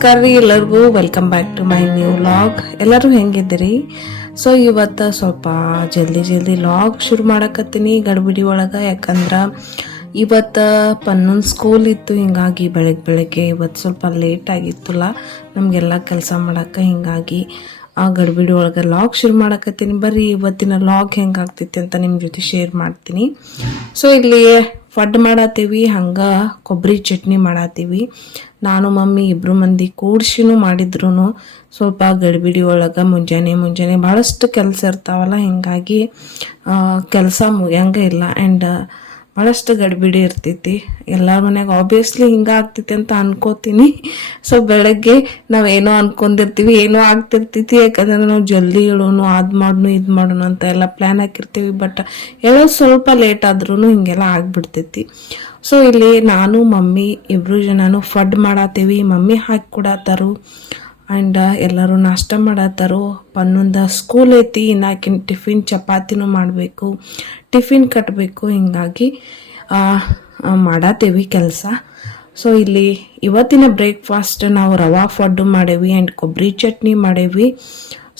ನಮಸ್ಕಾರ ರೀ ಎಲ್ಲರಿಗೂ. Welcome back to my new vlog. ಎಲ್ಲರೂ ಹೆಂಗಿದ್ದೀರಿ? ಸೊ ಇವತ್ತು ಸ್ವಲ್ಪ ಜಲ್ದಿ ವ್ಲಾಗ್ ಶುರು ಮಾಡಕತ್ತೀನಿ ಗಡ್ಬಿಡಿ ಒಳಗೆ. ಯಾಕಂದ್ರೆ ಇವತ್ತು ಪನ್ನೊಂದು ಸ್ಕೂಲ್ ಇತ್ತು, ಹಿಂಗಾಗಿ ಬೆಳಗ್ಗೆ ಇವತ್ತು ಸ್ವಲ್ಪ ಲೇಟ್ ಆಗಿತ್ತಲ್ಲ ನಮಗೆಲ್ಲ ಕೆಲಸ ಮಾಡೋಕ್ಕೆ. ಹಿಂಗಾಗಿ ಆ ಗಡ್ಬಿಡಿ ಒಳಗೆ ಲಾಗ್ ಶುರು ಮಾಡಕತ್ತೀನಿ. ಬರ್ರಿ ಇವತ್ತಿನ ಲಾಗ್ ಹೆಂಗಾಗ್ತೈತಿ ಅಂತ ನಿಮ್ಮ ಜೊತೆ ಶೇರ್ ಮಾಡ್ತೀನಿ. ಸೊ ಇಲ್ಲಿ ಫಡ್ ಮಾಡತ್ತೀವಿ, ಹಂಗೆ ಕೊಬ್ಬರಿ ಚಟ್ನಿ ಮಾಡತ್ತೀವಿ. ನಾನು ಮಮ್ಮಿ ಇಬ್ಬರು ಮಂದಿ ಕೂಡ್ಸಿನೂ ಮಾಡಿದ್ರು ಸ್ವಲ್ಪ ಗಡ್ಬಿಡಿ ಒಳಗೆ ಮುಂಜಾನೆ ಭಾಳಷ್ಟು ಕೆಲಸ ಇರ್ತಾವಲ್ಲ, ಹಿಂಗಾಗಿ ಕೆಲಸ ಮುಗಿಯಂಗ ಇಲ್ಲ. ಆ್ಯಂಡ್ ಭಾಳಷ್ಟು ಗಡ್ಬಿಡಿ ಇರ್ತೈತಿ ಎಲ್ಲರ ಮನ್ಯಾಗ. ಆಬ್ವಿಯಸ್ಲಿ ಹಿಂಗೆ ಆಗ್ತೈತಿ ಅಂತ ಅನ್ಕೋತೀನಿ. ಸೊ ಬೆಳಗ್ಗೆ ನಾವೇನೋ ಅನ್ಕೊಂಡಿರ್ತೀವಿ, ಏನೋ ಆಗ್ತಿರ್ತೈತಿ. ಯಾಕಂದ್ರೆ ನಾವು ಜಲ್ದಿ ಹೇಳೋನು, ಅದು ಮಾಡೋನು ಇದು ಮಾಡೋನು ಅಂತ ಎಲ್ಲ ಪ್ಲ್ಯಾನ್ ಹಾಕಿರ್ತೀವಿ. ಬಟ್ ಹೇಳೋದು ಸ್ವಲ್ಪ ಲೇಟ್ ಆದ್ರೂ ಹಿಂಗೆಲ್ಲ ಆಗ್ಬಿಡ್ತೈತಿ. ಸೊ ಇಲ್ಲಿ ನಾನು ಮಮ್ಮಿ ಇಬ್ಬರು ಜನನು ಫಡ್ ಮಾಡತ್ತೀವಿ. ಮಮ್ಮಿ ಹಾಕಿ ಕೊಡತ್ತಾರು ಆ್ಯಂಡ್ ಎಲ್ಲರೂ ನಾಷ್ಟ ಮಾಡತ್ತಾರು. ಪನ್ನೊಂದ ಸ್ಕೂಲ್ ಐತಿ, ಇನ್ನಾಕಿನ ಟಿಫಿನ್ ಚಪಾತಿನೂ ಮಾಡಬೇಕು, ಟಿಫಿನ್ ಕಟ್ಟಬೇಕು. ಹಿಂಗಾಗಿ ಮಾಡತ್ತೀವಿ ಕೆಲಸ. ಸೊ ಇಲ್ಲಿ ಇವತ್ತಿನ ಬ್ರೇಕ್ಫಾಸ್ಟ್ ನಾವು ರವಾ ಫಡ್ಡು ಮಾಡೇವಿ ಆ್ಯಂಡ್ ಕೊಬ್ಬರಿ ಚಟ್ನಿ ಮಾಡೇವಿ.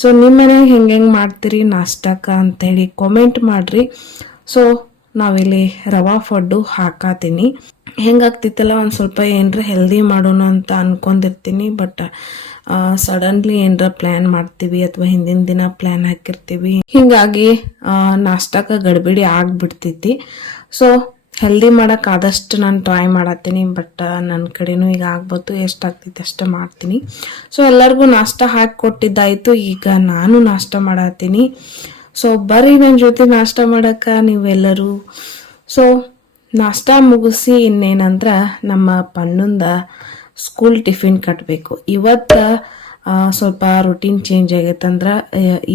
ಸೊ ನಿಮ್ಮ ಮನ್ಯಾಗ ಹೆಂಗೆ ಮಾಡ್ತೀರಿ ನಾಷ್ಟಕ್ಕೆ ಅಂಥೇಳಿ ಕಾಮೆಂಟ್ ಮಾಡಿರಿ. ಸೊ ನಾವಿಲ್ಲಿ ರವಾ ಫಡ್ಡು ಹಾಕತ್ತೀನಿ. ಹೆಂಗಾಗ್ತಿತ್ತಲ್ಲ ಒಂದು ಸ್ವಲ್ಪ ಏನರ ಹೆಲ್ದಿ ಮಾಡೋಣ ಅಂತ ಅನ್ಕೊಂಡಿರ್ತೀನಿ. ಬಟ್ ಸಡನ್ಲಿ ಏನರ ಪ್ಲ್ಯಾನ್ ಮಾಡ್ತೀವಿ ಅಥವಾ ಹಿಂದಿನ ದಿನ ಪ್ಲ್ಯಾನ್ ಹಾಕಿರ್ತೀವಿ, ಹಿಂಗಾಗಿ ನಾಷ್ಟಕ್ಕೆ ಗಡ್ಬಿಡಿ ಆಗಿಬಿಡ್ತೈತಿ. ಸೊ ಹೆಲ್ದಿ ಮಾಡೋಕೆ ಆದಷ್ಟು ನಾನು ಟ್ರೈ ಮಾಡತ್ತೀನಿ. ಬಟ್ ನನ್ನ ಕಡೆನೂ ಈಗ ಆಗ್ಬೋದು, ಎಷ್ಟಾಗ್ತೈತಿ ಅಷ್ಟು ಮಾಡ್ತೀನಿ. ಸೊ ಎಲ್ಲರಿಗೂ ನಾಷ್ಟ ಹಾಕಿ ಕೊಟ್ಟಿದ್ದಾಯಿತು. ಈಗ ನಾನು ನಾಷ್ಟ ಮಾಡತ್ತೀನಿ. ಸೊ ಬರ್ರಿ ನನ್ನ ಜೊತೆ ನಾಷ್ಟ ಮಾಡಕ್ಕೆ ನೀವೆಲ್ಲರೂ. ಸೊ ನಾಷ್ಟ ಮುಗಿಸಿ ಇನ್ನೇನಂದ್ರೆ ನಮ್ಮ ಪನ್ನೊಂದ ಸ್ಕೂಲ್ ಟಿಫಿನ್ ಕಟ್ಟಬೇಕು. ಇವತ್ತು ಸ್ವಲ್ಪ ರುಟೀನ್ ಚೇಂಜ್ ಆಗೈತೆ. ಅಂದ್ರೆ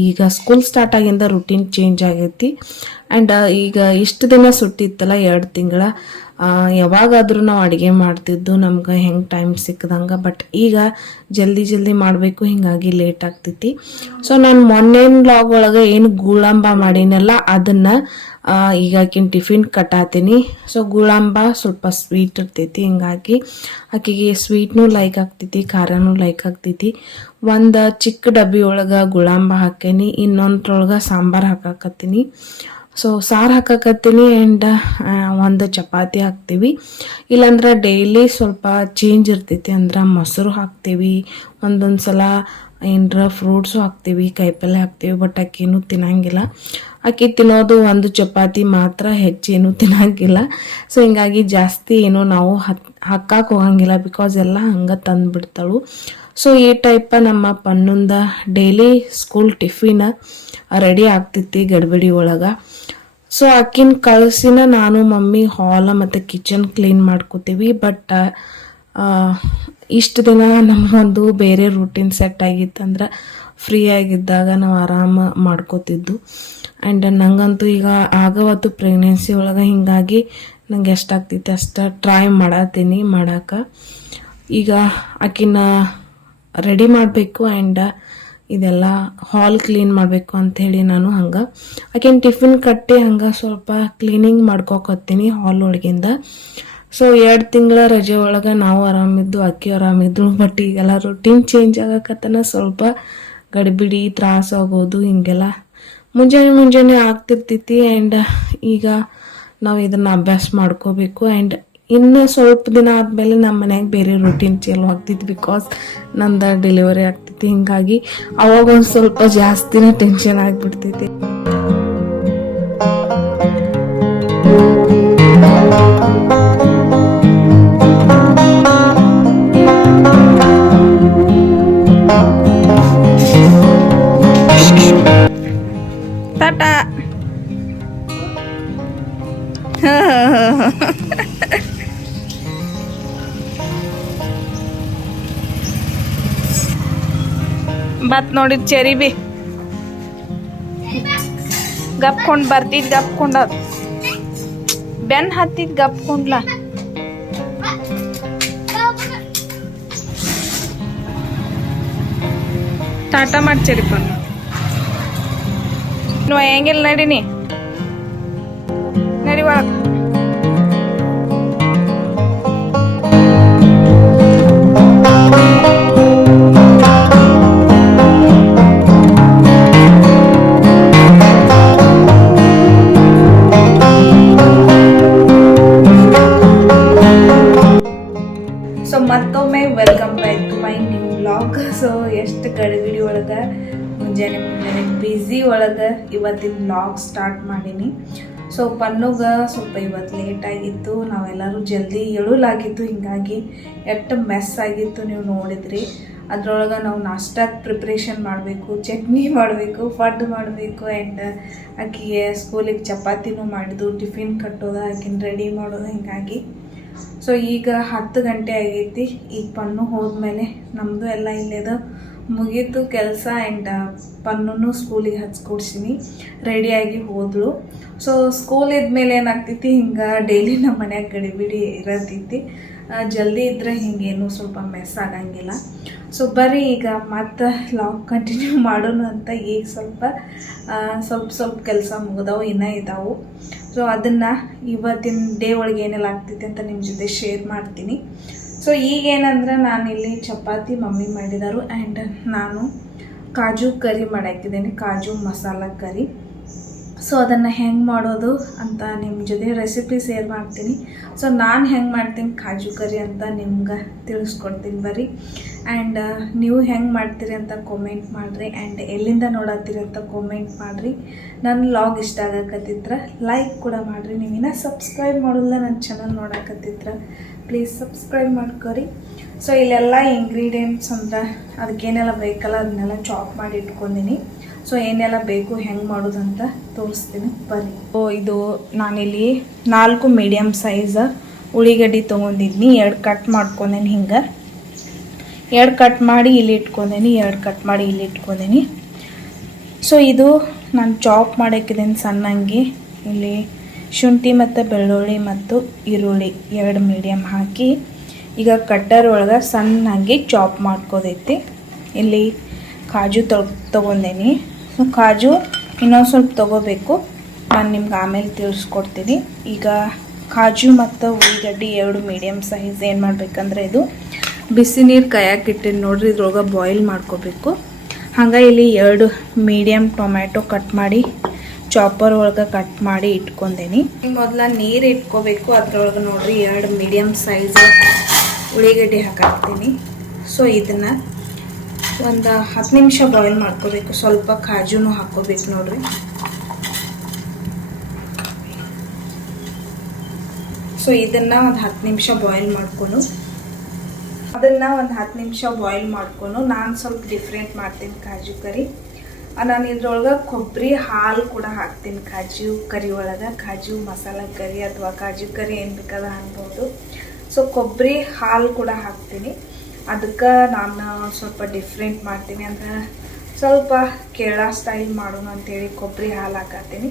ಈಗ ಸ್ಕೂಲ್ ಸ್ಟಾರ್ಟ್ ಆಗಿಂದ ರುಟೀನ್ ಚೇಂಜ್ ಆಗೈತಿ. ಆ್ಯಂಡ್ ಈಗ ಇಷ್ಟು ದಿನ ಸುಟ್ಟಿತ್ತಲ್ಲ 2 ತಿಂಗಳ, ಯಾವಾಗಾದರೂ ನಾವು ಅಡುಗೆ ಮಾಡ್ತಿದ್ದು ನಮ್ಗೆ ಹೆಂಗೆ ಟೈಮ್ ಸಿಕ್ಕದಂಗೆ. ಬಟ್ ಈಗ ಜಲ್ದಿ ಮಾಡಬೇಕು, ಹಿಂಗಾಗಿ ಲೇಟ್ ಆಗ್ತೈತಿ. ಸೊ ನಾನು ಮೊನ್ನೆನ ವ್ಲಾಗ್ ಒಳಗೆ ಏನು ಗೂಳಂಬ ಮಾಡೀನಲ್ಲ ಅದನ್ನು ಈಗ ಆಕಿನ ಟಿಫಿನ್ ಕಟ್ಟಾತೀನಿ. ಸೊ ಗೂಳಂಬ ಸ್ವಲ್ಪ ಸ್ವೀಟ್ ಇರ್ತೈತಿ, ಹಿಂಗಾಗಿ ಆಕೆಗೆ ಸ್ವೀಟ್ನೂ ಲೈಕ್ ಆಗ್ತೈತಿ, ಖಾರನೂ ಲೈಕ್ ಆಗ್ತೈತಿ. ಒಂದು ಚಿಕ್ಕ ಡಬ್ಬಿ ಒಳಗೆ ಗುಳಂಬ ಹಾಕೇನಿ, ಇನ್ನೊಂದ್ರೊಳಗೆ ಸಾಂಬಾರು ಹಾಕಾಕತ್ತೀನಿ. ಸೊ ಸಾರು ಹಾಕಾಕತ್ತೀನಿ ಆ್ಯಂಡ್ ಒಂದು ಚಪಾತಿ ಹಾಕ್ತೀವಿ. ಇಲ್ಲಾಂದ್ರೆ ಡೈಲಿ ಸ್ವಲ್ಪ ಚೇಂಜ್ ಇರ್ತೈತಿ. ಅಂದ್ರೆ ಮೊಸರು ಹಾಕ್ತೀವಿ, ಒಂದೊಂದು ಸಲ ಏನರ ಫ್ರೂಟ್ಸು ಹಾಕ್ತೀವಿ, ಕಾಯಿಪಲ್ಲೆ ಹಾಕ್ತೀವಿ. ಬಟ್ ಆಕೇನು ತಿನ್ನಂಗಿಲ್ಲ. ಆಕೆ ತಿನ್ನೋದು ಒಂದು ಚಪಾತಿ ಮಾತ್ರ, ಹೆಚ್ಚೇನು ತಿನ್ನಂಗಿಲ್ಲ. ಸೊ ಹಿಂಗಾಗಿ ಜಾಸ್ತಿ ಏನು ನಾವು ಹಾಕಕ್ಕೆ ಹೋಗಂಗಿಲ್ಲ, ಬಿಕಾಸ್ ಎಲ್ಲ ಹಂಗೆ ತಂದುಬಿಡ್ತಾಳು. ಸೊ ಈ ಟೈಪ ನಮ್ಮ ಪನ್ನೊಂದ ಡೈಲಿ ಸ್ಕೂಲ್ ಟಿಫಿನ್ ರೆಡಿ ಆಗ್ತೈತಿ ಗಡ್ಬಿಡಿ ಒಳಗೆ. ಸೊ ಆಕಿನ ಕಳಿಸಿನ ನಾನು ಮಮ್ಮಿ ಹಾಲ ಮತ್ತು ಕಿಚನ್ ಕ್ಲೀನ್ ಮಾಡ್ಕೋತೀವಿ. ಬಟ್ ಇಷ್ಟು ದಿನ ನಮಗೊಂದು ಬೇರೆ ರೂಟೀನ್ ಸೆಟ್ ಆಗಿತ್ತಂದ್ರೆ ಫ್ರೀ ಆಗಿದ್ದಾಗ ನಾವು ಆರಾಮ ಮಾಡ್ಕೋತಿದ್ದು. ಆ್ಯಂಡ್ ನಂಗಂತೂ ಈಗ ಆಗವತ್ತು ಪ್ರೆಗ್ನೆನ್ಸಿ ಒಳಗೆ, ಹಿಂಗಾಗಿ ನಂಗೆ ಎಷ್ಟಾಗ್ತೈತೆ ಅಷ್ಟು ಟ್ರೈ ಮಾಡತ್ತೀನಿ ಮಾಡೋಕೆ. ಈಗ ಆಕಿನ ರೆಡಿ ಮಾಡಬೇಕು ಆ್ಯಂಡ್ ಇದೆಲ್ಲ ಹಾಲ್ ಕ್ಲೀನ್ ಮಾಡಬೇಕು ಅಂಥೇಳಿ ನಾನು ಹಂಗೆ ಆಕಿನ ಟಿಫಿನ್ ಕಟ್ಟಿ ಹಂಗೆ ಸ್ವಲ್ಪ ಕ್ಲೀನಿಂಗ್ ಮಾಡ್ಕೋಕತ್ತೀನಿ ಹಾಲ್ ಒಳಗಿಂದ. ಸೊ 2 ತಿಂಗಳ ರಜೆ ಒಳಗೆ ನಾವು ಆರಾಮಿದ್ದು, ಅಕ್ಕಿ ಆರಾಮಿದ್ರು. ಬಟ್ ಈಗೆಲ್ಲ ರುಟೀನ್ ಚೇಂಜ್ ಆಗಕತ್ತನ ಸ್ವಲ್ಪ ಗಡಿಬಿಡಿ ತ್ರಾಸ ಆಗೋದು ಹಿಂಗೆಲ್ಲ ಮುಂಜಾನೆ ಆಗ್ತಿರ್ತೈತಿ. ಆ್ಯಂಡ್ ಈಗ ನಾವು ಇದನ್ನು ಅಭ್ಯಾಸ ಮಾಡ್ಕೋಬೇಕು. ಆ್ಯಂಡ್ ಇನ್ನು ಸ್ವಲ್ಪ ದಿನ ಆದಮೇಲೆ ನಮ್ಮ ಮನ್ಯಾಗ ಬೇರೆ ರೂಟೀನ್ ಚಾಲು ಆಗ್ತೈತಿ, ಬಿಕಾಸ್ ನಂದು ಡೆಲಿವರಿ ಆಗ್ತೈತಿ. ಹಿಂಗಾಗಿ ಅವಾಗ ಒಂದು ಸ್ವಲ್ಪ ಜಾಸ್ತಿನೇ ಟೆನ್ಷನ್ ಆಗಿಬಿಡ್ತೈತಿ. ಟಾಟಾ. ಬತ್ ನೋಡಿ ಚೆರಿ ಬಿ ಗಪ್ಕೊಂಡು ಬರ್ತಿದ್, ಗಪ್ಕೊಂಡ ಬೆನ್ ಹತ್ತಿದ್ ಗಪ್ಕೊಂಡ್ಲ. ಟಾಟಾ ಮಾಡಿ ಚೆರಿಪ ನೀವು ಹೆಂಗಿಲ್ಲ ನಡೀನಿ, ನಡಿ ಒಳಗೆ. ಬ್ಯುಸಿ ಒಳಗೆ ಇವತ್ತಿನ ವ್ಲಾಗ್ ಸ್ಟಾರ್ಟ್ ಮಾಡೀನಿ. ಸೊ ಪನ್ನುಗೆ ಸ್ವಲ್ಪ ಇವತ್ತು ಲೇಟ್ ಆಗಿತ್ತು, ನಾವೆಲ್ಲರೂ ಜಲ್ದಿ ಏಳಲಾಗಿತ್ತು, ಹಿಂಗಾಗಿ ಎಷ್ಟು ಮೆಸ್ ಆಗಿತ್ತು ನೀವು ನೋಡಿದ್ರಿ. ಅದ್ರೊಳಗೆ ನಾವು ನಾಷ್ಟಾಕ್ಕೆ ಪ್ರಿಪ್ರೇಷನ್ ಮಾಡಬೇಕು, ಚಟ್ನಿ ಮಾಡಬೇಕು, ಪಡ್ಡು ಮಾಡಬೇಕು, ಆ್ಯಂಡ್ ಆಕಿಗೆ ಸ್ಕೂಲಿಗೆ ಚಪಾತಿನೂ ಮಾಡಿದ್ದು, ಟಿಫಿನ್ ಕಟ್ಟೋದು, ಆಕಿನ ರೆಡಿ ಮಾಡೋದು, ಹಿಂಗಾಗಿ ಸೊ ಈಗ 10 ಗಂಟೆ ಆಗೈತಿ. ಈಗ ಪನ್ನು ಹೋದ್ಮೇಲೆ ನಮ್ಮದು ಎಲ್ಲ ಇಲ್ಲೇದ ಮುಗೀತು ಕೆಲಸ. ಆ್ಯಂಡ್ ಪನ್ನೂ ಸ್ಕೂಲಿಗೆ ಹಚ್ಕೊಡ್ಸೀನಿ, ರೆಡಿಯಾಗಿ ಹೋದಳು. ಸೊ ಸ್ಕೂಲ್ ಇದ್ಮೇಲೆ ಏನಾಗ್ತೈತಿ, ಹಿಂಗೆ ಡೈಲಿ ನಮ್ಮ ಮನ್ಯಾಗ ಗಡಿಬಿಡಿ ಇರತೈತಿ. ಜಲ್ದಿ ಇದ್ರೆ ಹಿಂಗೇನು ಸ್ವಲ್ಪ ಮೆಸ್ ಆಗಂಗಿಲ್ಲ. ಸೊ ಬರ್ರಿ ಈಗ ಮತ್ತೆ ಲಾಗ್ ಕಂಟಿನ್ಯೂ ಮಾಡೋಣ ಅಂತ. ಈಗ ಸ್ವಲ್ಪ ಕೆಲಸ ಮುಗಿದವು, ಇನ್ನೂ ಇದ್ದಾವೆ. ಸೊ ಅದನ್ನು ಇವತ್ತಿನ ಡೇ ಒಳಗೆ ಏನೆಲ್ಲ ಆಗ್ತೈತಿ ಅಂತ ನಿಮ್ಮ ಜೊತೆ ಶೇರ್ ಮಾಡ್ತೀನಿ. ಸೊ ಈಗೇನಂದ್ರೆ ನಾನಿಲ್ಲಿ ಚಪಾತಿ ಮಮ್ಮಿ ಮಾಡಿದರು, ಆ್ಯಂಡ್ ನಾನು ಕಾಜು ಕರಿ ಮಾಡಾಕಿದ್ದೀನಿ, ಕಾಜು ಮಸಾಲ ಕರಿ. ಸೊ ಅದನ್ನು ಹೆಂಗೆ ಮಾಡೋದು ಅಂತ ನಿಮ್ಮ ಜೊತೆ ರೆಸಿಪಿ ಶೇರ್ ಮಾಡ್ತೀನಿ. ಸೊ ನಾನು ಹೆಂಗೆ ಮಾಡ್ತೀನಿ ಕಾಜು ಕರಿ ಅಂತ ನಿಮ್ಗೆ ತಿಳಿಸ್ಕೊಡ್ತೀನಿ ಬರ್ರಿ. ಆ್ಯಂಡ್ ನೀವು ಹೆಂಗೆ ಮಾಡ್ತೀರಿ ಅಂತ ಕಾಮೆಂಟ್ ಮಾಡಿರಿ, ಆ್ಯಂಡ್ ಎಲ್ಲಿಂದ ನೋಡತ್ತೀರಿ ಅಂತ ಕಾಮೆಂಟ್ ಮಾಡಿರಿ. ನನ್ನ ವ್ಲಾಗ್ ಇಷ್ಟ ಆಗಕತ್ತಿದ್ರೆ ಲೈಕ್ ಕೂಡ ಮಾಡಿರಿ. ನೀವಿನ್ನ ಸಬ್ಸ್ಕ್ರೈಬ್ ಮಾಡೋಲ್ಲ ನನ್ನ ಚಾನಲ್ ನೋಡಕತ್ತಿದ್ರೆ ಪ್ಲೀಸ್ ಸಬ್ಸ್ಕ್ರೈಬ್ ಮಾಡ್ಕೊರಿ. ಸೊ ಇಲ್ಲೆಲ್ಲ ಇಂಗ್ರೀಡಿಯೆಂಟ್ಸ್ ಅಂದ್ರೆ ಅದಕ್ಕೇನೆಲ್ಲ ಬೇಕಲ್ಲ ಅದನ್ನೆಲ್ಲ ಚಾಪ್ ಮಾಡಿ ಇಟ್ಕೊಂಡಿನಿ. ಸೊ ಏನೆಲ್ಲ ಬೇಕು ಹೆಂಗೆ ಮಾಡೋದು ಅಂತ ತೋರಿಸ್ತೀನಿ ಬರ್ರಿ. ಇದು ನಾನಿಲ್ಲಿ 4 ಮೀಡಿಯಮ್ ಸೈಜ್ ಉಳ್ಳಿಗಡ್ಡಿ ತೊಗೊಂಡಿದ್ನಿ, 2 ಕಟ್ ಮಾಡ್ಕೊಂಡೇನಿ. ಹಿಂಗೆ 2 ಕಟ್ ಮಾಡಿ ಇಲ್ಲಿ ಇಟ್ಕೊಂಡೇನಿ, 2 ಕಟ್ ಮಾಡಿ ಇಲ್ಲಿ ಇಟ್ಕೊಂಡೇನಿ. ಸೊ ಇದು ನಾನು ಚಾಪ್ ಮಾಡಾಕಿದ್ದೀನಿ ಸಣ್ಣಂಗೆ. ಇಲ್ಲಿ ಶುಂಠಿ ಮತ್ತು ಬೆಳ್ಳುಳ್ಳಿ ಮತ್ತು ಈರುಳ್ಳಿ 2 ಮೀಡಿಯಮ್ ಹಾಕಿ ಈಗ ಕಟ್ಟರ್ ಒಳಗೆ ಸಣ್ಣಂಗೆ ಚಾಪ್ ಮಾಡ್ಕೋದೈತಿ. ಇಲ್ಲಿ ಕಾಜು ತೊಗೊಂಡೇನಿ. ಸೊ ಕಾಜು ಇನ್ನೊಂದು ಸ್ವಲ್ಪ ತೊಗೋಬೇಕು, ನಾನು ನಿಮ್ಗೆ ಆಮೇಲೆ ತಿಳಿಸ್ಕೊಡ್ತೀನಿ. ಈಗ ಕಾಜು ಮತ್ತು ಉಳ್ಳಿಗಡ್ಡಿ 2 ಮೀಡಿಯಮ್ ಸೈಜ್ ಏನು ಮಾಡಬೇಕಂದ್ರೆ, ಇದು ಬಿಸಿ ನೀರು ಕಾಯಕ್ಕಿಟ್ಟಿನಿ ನೋಡ್ರಿ, ಇದ್ರೊಳಗೆ ಬಾಯ್ಲ್ ಮಾಡ್ಕೋಬೇಕು. ಹಂಗೆ ಇಲ್ಲಿ 2 ಮೀಡಿಯಮ್ ಟೊಮ್ಯಾಟೊ ಕಟ್ ಮಾಡಿ ಚಾಪರ್ ಒಳಗೆ ಕಟ್ ಮಾಡಿ ಇಟ್ಕೊಂಡೇನಿ. ಮೊದಲ ನೀರು ಇಟ್ಕೋಬೇಕು, ಅದ್ರೊಳಗೆ ನೋಡ್ರಿ 2 ಮೀಡಿಯಮ್ ಸೈಜ್ ಉಳ್ಳಿಗಡ್ಡಿ ಹಾಕಾಕ್ತೀನಿ. ಸೊ ಇದನ್ನು ಒಂದು 10 ನಿಮಿಷ ಬಾಯ್ಲ್ ಮಾಡ್ಕೋಬೇಕು. ಸ್ವಲ್ಪ ಕಾಜುನು ಹಾಕೋಬೇಕು ನೋಡ್ರಿ. ಸೊ ಇದನ್ನು ಒಂದು 10 ನಿಮಿಷ ಬಾಯ್ಲ್ ಮಾಡ್ಕೊಂಡು ನಾನು ಸ್ವಲ್ಪ ಡಿಫ್ರೆಂಟ್ ಮಾಡ್ತೀನಿ ಕಾಜು ಕರಿ. ನಾನು ಇದ್ರೊಳಗೆ ಕೊಬ್ಬರಿ ಹಾಲು ಕೂಡ ಹಾಕ್ತೀನಿ ಕಾಜು ಕರಿ ಒಳಗೆ. ಕಾಜು ಮಸಾಲ ಕರಿ ಅಥವಾ ಕಾಜು ಕರಿ ಏನು ಬೇಕಾದ ಅನ್ಬೋದು. ಸೊ ಕೊಬ್ಬರಿ ಹಾಲು ಕೂಡ ಹಾಕ್ತೀನಿ. ಅದಕ್ಕೆ ನಾನು ಸ್ವಲ್ಪ ಡಿಫ್ರೆಂಟ್ ಮಾಡ್ತೀನಿ, ಅಂದ್ರೆ ಸ್ವಲ್ಪ ಕೇರಳ ಸ್ಟೈಲ್ ಮಾಡೋಣ ಅಂತೇಳಿ ಕೊಬ್ಬರಿ ಹಾಲು ಹಾಕತ್ತೀನಿ.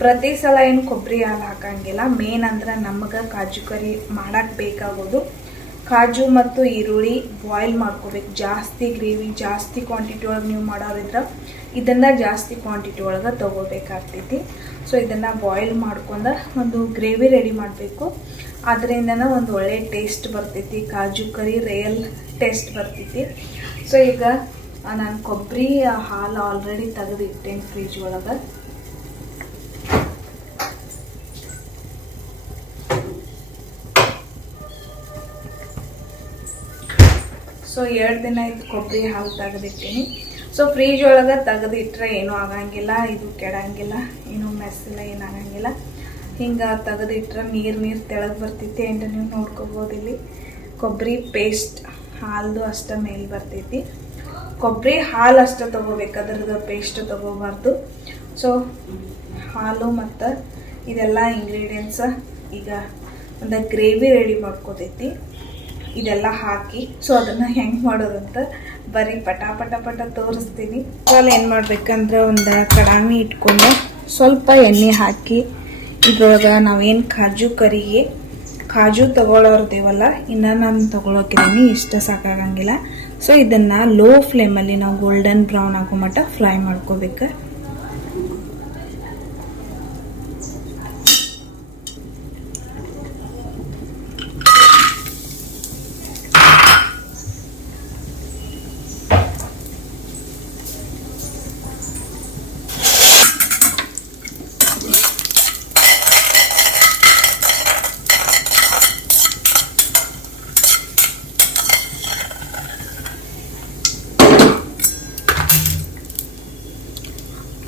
ಪ್ರತಿ ಸಲ ಏನು ಕೊಬ್ಬರಿ ಹಾಲು ಹಾಕಂಗಿಲ್ಲ. ಮೇನ್ ಅಂದ್ರೆ ನಮಗೆ ಕಾಜು ಕರಿ ಮಾಡೋಕ್ಕೆ ಬೇಕಾಗೋದು ಕಾಜು ಮತ್ತು ಈರುಳ್ಳಿ ಬಾಯ್ಲ್ ಮಾಡ್ಕೋಬೇಕು. ಜಾಸ್ತಿ ಗ್ರೇವಿ ಜಾಸ್ತಿ ಕ್ವಾಂಟಿಟಿ ಒಳಗೆ ನೀವು ಮಾಡೋರಿದ್ರೆ ಇದನ್ನು ಜಾಸ್ತಿ ಕ್ವಾಂಟಿಟಿ ಒಳಗೆ ತೊಗೋಬೇಕಾಗ್ತೈತಿ. ಸೊ ಇದನ್ನು ಬಾಯ್ಲ್ ಮಾಡ್ಕೊಂಡು ಒಂದು ಗ್ರೇವಿ ರೆಡಿ ಮಾಡಬೇಕು. ಅದರಿಂದನೇ ಒಂದು ಒಳ್ಳೆ ಟೇಸ್ಟ್ ಬರ್ತೈತಿ, ಕಾಜು ಕರಿ ರಿಯಲ್ ಟೇಸ್ಟ್ ಬರ್ತೈತಿ. ಸೊ ಈಗ ನಾನು ಕೊಬ್ಬರಿ ಹಾಲು ಆಲ್ರೆಡಿ ತೆಗೆದು ಇಟ್ಟೇನೆ ಫ್ರಿಜ್ ಒಳಗೆ. ಸೊ 2 ದಿನ ಆಯ್ತು ಕೊಬ್ಬರಿ ಹಾಲು ತೆಗೆದಿಟ್ಟೀನಿ. ಸೊ ಫ್ರಿಜ್ ಒಳಗೆ ತೆಗೆದಿಟ್ರೆ ಏನೂ ಆಗಂಗಿಲ್ಲ, ಇದು ಕೆಡಂಗಿಲ್ಲ, ಏನೂ ಮೆಸ್ಸಿಲ್ಲ, ಏನಾಗಂಗಿಲ್ಲ. ಹಿಂಗೆ ತೆಗೆದಿಟ್ರೆ ನೀರು ತೆಳಗೆ ಬರ್ತೈತಿ. ಆ್ಯಂಡ್ ನೀವು ನೋಡ್ಕೋಬೋದು ಇಲ್ಲಿ ಕೊಬ್ಬರಿ ಪೇಸ್ಟ್ ಹಾಲ್ದು ಅಷ್ಟೇ ಮೇಲೆ ಬರ್ತೈತಿ. ಕೊಬ್ಬರಿ ಹಾಲು ಅಷ್ಟೇ ತೊಗೋಬೇಕು, ಅದ್ರದ್ದು ಪೇಸ್ಟ್ ತೊಗೋಬಾರ್ದು. ಸೊ ಹಾಲು ಮತ್ತು ಇದೆಲ್ಲ ಇಂಗ್ರೀಡಿಯೆಂಟ್ಸ್ ಈಗ ಒಂದು ಗ್ರೇವಿ ರೆಡಿ ಮಾಡ್ಕೋತೈತಿ ಇದೆಲ್ಲ ಹಾಕಿ. ಸೊ ಅದನ್ನು ಹೆಂಗೆ ಮಾಡೋದಂತ ಬರೀ ಪಟ ತೋರಿಸ್ತೀನಿ. ಅಲ್ಲಿ ಏನು ಮಾಡ್ಬೇಕಂದ್ರೆ ಒಂದು ಕಡಾಯಿ ಇಟ್ಕೊಂಡು ಸ್ವಲ್ಪ ಎಣ್ಣೆ ಹಾಕಿ ಇದ್ರೊಳಗೆ ನಾವೇನು ಕಾಜು ಕರಿಗೆ ಕಾಜು ತೊಗೊಳೋರ್ದೇವಲ್ಲ, ಇನ್ನು ನಾನು ತೊಗೊಳಕಿದ್ದೀನಿ, ಇಷ್ಟ ಸಾಕಾಗಂಗಿಲ್ಲ. ಸೊ ಇದನ್ನು ಲೋ ಫ್ಲೇಮಲ್ಲಿ ನಾವು ಗೋಲ್ಡನ್ ಬ್ರೌನ್ ಆಗೋ ಮಟ್ಟ ಫ್ರೈ ಮಾಡ್ಕೋಬೇಕು.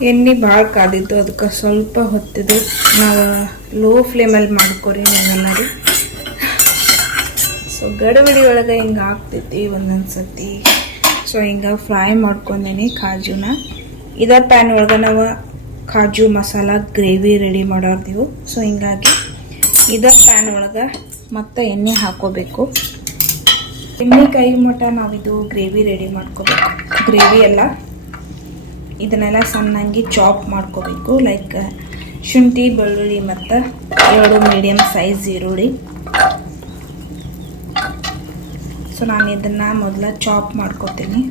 ಎಣ್ಣೆ ಭಾಳ ಕಾದಿತ್ತು, ಅದಕ್ಕೆ ಸ್ವಲ್ಪ ಹೊತ್ತಿದ್ದು ನಾವು ಲೋ ಫ್ಲೇಮಲ್ಲಿ ಮಾಡ್ಕೊರಿ ನೀವೆಲ್ಲರೂ. ಸೊ ಗಡಬಡಿ ಒಳಗೆ ಹಿಂಗೆ ಆಗ್ತೈತಿ ಒಂದೊಂದು ಸತಿ. ಸೊ ಹಿಂಗೆ ಫ್ರೈ ಮಾಡ್ಕೊಂಡೇನಿ ಕಾಜುನ. ಇದೇ ಪ್ಯಾನ್ ಒಳಗೆ ನಾವು ಕಾಜು ಮಸಾಲ ಗ್ರೇವಿ ರೆಡಿ ಮಾಡೋರ್ದೀವು. ಸೊ ಹಿಂಗಾಗಿ ಇದೇ ಪ್ಯಾನ್ ಒಳಗೆ ಮತ್ತೆ ಎಣ್ಣೆ ಹಾಕೋಬೇಕು. ಎಣ್ಣೆ ಕೈ ಮಟ್ಟ ನಾವಿದು ಗ್ರೇವಿ ರೆಡಿ ಮಾಡ್ಕೋಬೇಕು. ಗ್ರೇವಿ ಎಲ್ಲ ಇದನ್ನೆಲ್ಲ ಸಣ್ಣಂಗಿ ಚಾಪ್ ಮಾಡ್ಕೋಬೇಕು. ಲೈಕ್ ಶುಂಠಿ, ಬೆಳ್ಳುಳ್ಳಿ ಮತ್ತು 2 ಮೀಡಿಯಮ್ ಸೈಜ್ ಈರುಳ್ಳಿ. ಸೊ ನಾನು ಇದನ್ನು ಮೊದಲ ಚಾಪ್ ಮಾಡ್ಕೋತೀನಿ.